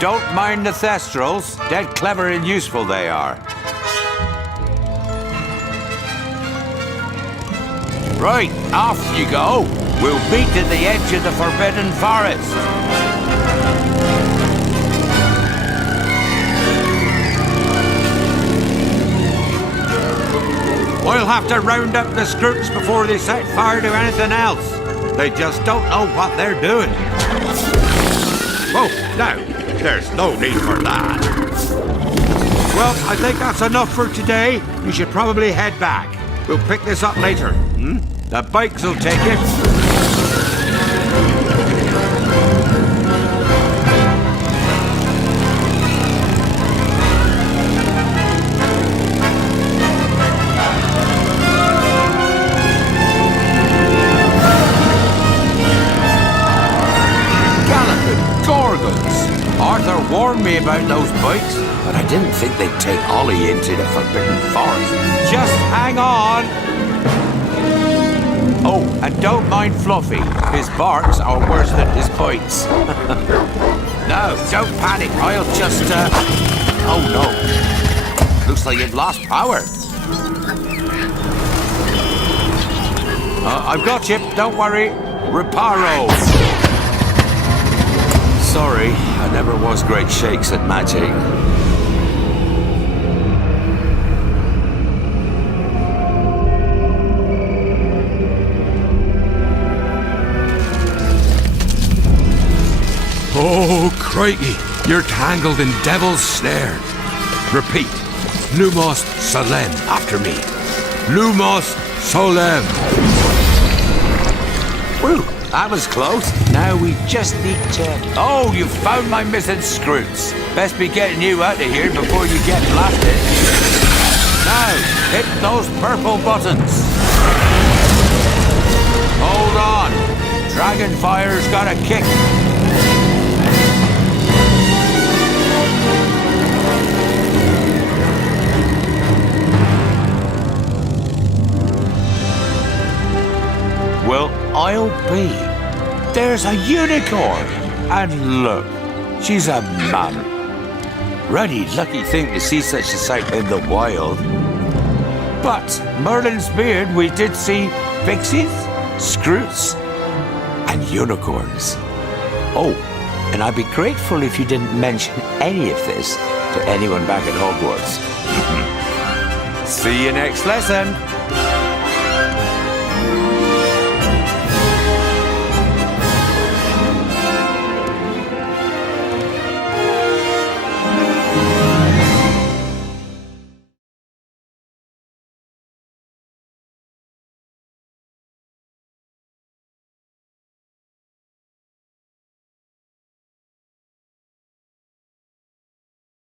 Don't mind the thestrals. Dead clever and useful they are. Right, off you go. We'll meet at the edge of the Forbidden Forest. We'll have to round up the Scroots before they set fire to anything else. They just don't know what they're doing. Oh, no, there's no need for that. Well, I think that's enough for today. You should probably head back. We'll pick this up later. The bikes will take it. Arthur warned me about those bikes, but I didn't think they'd take Ollie into the Forbidden Forest. Just hang on! Oh, and don't mind Fluffy. His barks are worse than his bites. No, don't panic. I'll just, Oh, no. Looks like you've lost power. I've got you. Don't worry. Reparo. Sorry, I never was great shakes at magic. Oh, crikey, you're tangled in Devil's Snare. Repeat, Lumos Solem after me. Lumos Solem. Woo, that was close. Now we just need to... Oh, you found my missing Scroots. Best be getting you out of here before you get blasted. Now, hit those purple buttons. Hold on. Dragonfire's got a kick. Well, I'll be. There's a unicorn. And look, she's a mum. Really lucky thing to see such a sight in the wild. But Merlin's beard, we did see pixies, Scroots, and unicorns. Oh, and I'd be grateful if you didn't mention any of this to anyone back at Hogwarts. See you next lesson.